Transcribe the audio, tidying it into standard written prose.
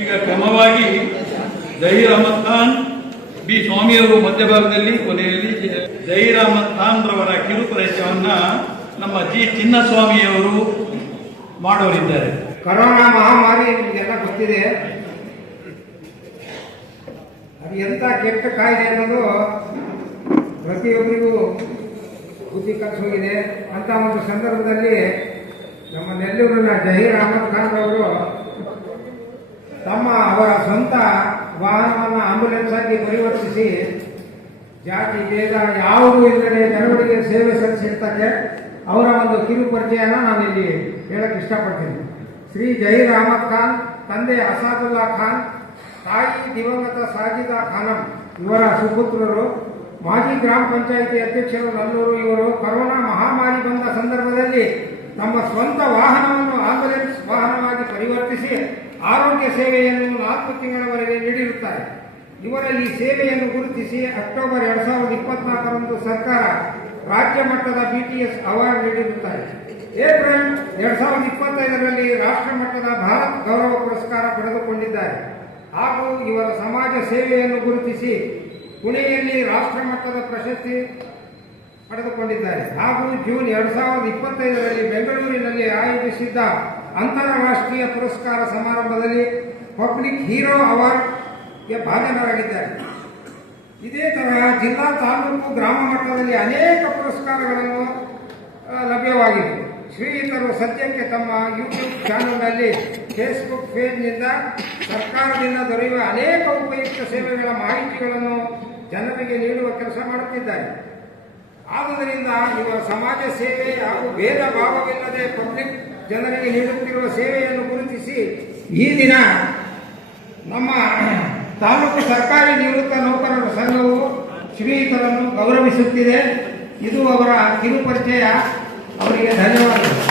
ಈಗ ಕ್ರಮವಾಗಿ ಜಹೀರ್ ಅಹಮದ್ ಖಾನ್ ಬಿ ಸ್ವಾಮಿಯವರು ಮಧ್ಯಭಾಗದಲ್ಲಿ, ಕೊನೆಯಲ್ಲಿ ಜಹೀರ್ ಅಹಮದ್ ಖಾನ್ ರವರ ಕಿರುಪರಿಚಯವನ್ನ ನಮ್ಮ ಜಿ ಚಿನ್ನಸ್ವಾಮಿಯವರು ಮಾಡೋರಿದ್ದಾರೆ. ಕೊರೋನಾ ಮಹಾಮಾರಿ ನಿಮಗೆಲ್ಲ ಗೊತ್ತಿದೆ. ಅದು ಎಂಥ ಕೆಟ್ಟ ಕಾಯಿಲೆ ಅನ್ನೋದು ಪ್ರತಿಯೊಬ್ಬರಿಗೂ ಬುದ್ಧಿ ಕಲಿಸೋಗಿದೆ. ಅಂತ ಒಂದು ಸಂದರ್ಭದಲ್ಲಿ ನಮ್ಮ ನೆಲ್ಲೂರಿನ ಜಹೀರ್ ಅಹಮದ್ ಖಾನ್ ಅವರು ಅವರ ಸ್ವಂತ ವಾಹನವನ್ನು ಆಂಬ್ಯುಲೆನ್ಸ್ ಆಗಿ ಪರಿವರ್ತಿಸಿ ಜಾತಿ ಭೇದ ಯಾವುದೂ ಇಲ್ಲದೆ ಜನರಿಗೆ ಸೇವೆ ಸಲ್ಲಿಸಿರ್ತಕ್ಕೆ ಅವರ ಒಂದು ಕಿರು ಪರಿಚಯನ ನಾನಿಲ್ಲಿ ಹೇಳಕ್ಕೆ ಇಷ್ಟಪಡ್ತೀನಿ. ಶ್ರೀ ಜಹೀರ್ ಅಹಮದ್ ಖಾನ್ ತಂದೆ ಅಸಾದುಲ್ಲಾ ಖಾನ್, ತಾಯಿ ದಿವಂಗತ ಸಾಜಿದಾ ಖಾನಂ ಇವರ ಸುಪುತ್ರರು. ಮಾಜಿ ಗ್ರಾಮ ಪಂಚಾಯಿತಿ ಅಧ್ಯಕ್ಷರು ನಲ್ಲೂರು. ಇವರು ಕೊರೋನಾ ಮಹಾಮಾರಿ ಬಂದ ಸಂದರ್ಭದಲ್ಲಿ ತಮ್ಮ ಸ್ವಂತ ವಾಹನವನ್ನು ಆಂಬ್ಯುಲೆನ್ಸ್ ವಾಹನವಾಗಿ ಪರಿವರ್ತಿಸಿ ಆರೋಗ್ಯ ಸೇವೆಯನ್ನು 4 ತಿಂಗಳವರೆಗೆ ನೀಡಿರುತ್ತಾರೆ. ಇವರ ಈ ಸೇವೆಯನ್ನು ಗುರುತಿಸಿ ಅಕ್ಟೋಬರ್ 2024ರಂದು ಸರ್ಕಾರ ರಾಜ್ಯ ಮಟ್ಟದ BTS ಅವಾರ್ಡ್ ನೀಡಿರುತ್ತಾರೆ. ಏಪ್ರಿಲ್ 2025ರಲ್ಲಿ ರಾಷ್ಟ್ರ ಮಟ್ಟದ ಭಾರತ್ ಗೌರವ ಪುರಸ್ಕಾರ ಪಡೆದುಕೊಂಡಿದ್ದಾರೆ. ಹಾಗೂ ಇವರ ಸಮಾಜ ಸೇವೆಯನ್ನು ಗುರುತಿಸಿ ಪುಣೆಯಲ್ಲಿ ರಾಷ್ಟ್ರ ಮಟ್ಟದ ಪ್ರಶಸ್ತಿ ಪಡೆದುಕೊಂಡಿದ್ದಾರೆ. ಹಾಗೂ ಜೂನ್ 2025ರಲ್ಲಿ ಬೆಂಗಳೂರಿನಲ್ಲಿ ಆಯೋಜಿಸಿದ್ದ ಅಂತಾರಾಷ್ಟ್ರೀಯ ಪುರಸ್ಕಾರ ಸಮಾರಂಭದಲ್ಲಿ ಪಬ್ಲಿಕ್ ಹೀರೋ ಅವಾರ್ಡ್ಗೆ ಭಾಜನರಾಗಿದ್ದಾರೆ. ಇದೇ ತರಹ ಜಿಲ್ಲಾ, ತಾಲೂಕು, ಗ್ರಾಮ ಮಟ್ಟದಲ್ಲಿ ಅನೇಕ ಪುರಸ್ಕಾರಗಳನ್ನು ಲಭ್ಯವಾಗಿವೆ. ಶ್ರೀಯುತರು ಸದ್ಯಕ್ಕೆ ತಮ್ಮ ಯೂಟ್ಯೂಬ್ ಚಾನೆಲ್ನಲ್ಲಿ, ಫೇಸ್ಬುಕ್ ಪೇಜ್ನಿಂದ ಸರ್ಕಾರದಿಂದ ದೊರೆಯುವ ಅನೇಕ ಉಪಯುಕ್ತ ಸೇವೆಗಳ ಮಾಹಿತಿಗಳನ್ನು ಜನರಿಗೆ ನೀಡುವ ಕೆಲಸ ಮಾಡುತ್ತಿದ್ದಾರೆ. ಆದುದರಿಂದ ಇವರ ಸಮಾಜ ಸೇವೆ ಹಾಗೂ ಭೇದ ಭಾವವಿಲ್ಲದೆ ಪಬ್ಲಿಕ್ ಜನರಿಗೆ ನೀಡುತ್ತಿರುವ ಸೇವೆಯನ್ನು ಗುರುತಿಸಿ ಈ ದಿನ ನಮ್ಮ ತಾಲೂಕು ಸರ್ಕಾರಿ ನಿವೃತ್ತ ನೌಕರರ ಸಂಘವು ಶ್ರೀಯುತರನ್ನು ಗೌರವಿಸುತ್ತಿದೆ. ಇದು ಅವರ ಕಿರು ಪರಿಚಯ. ಅವರಿಗೆ ಧನ್ಯವಾದಗಳು.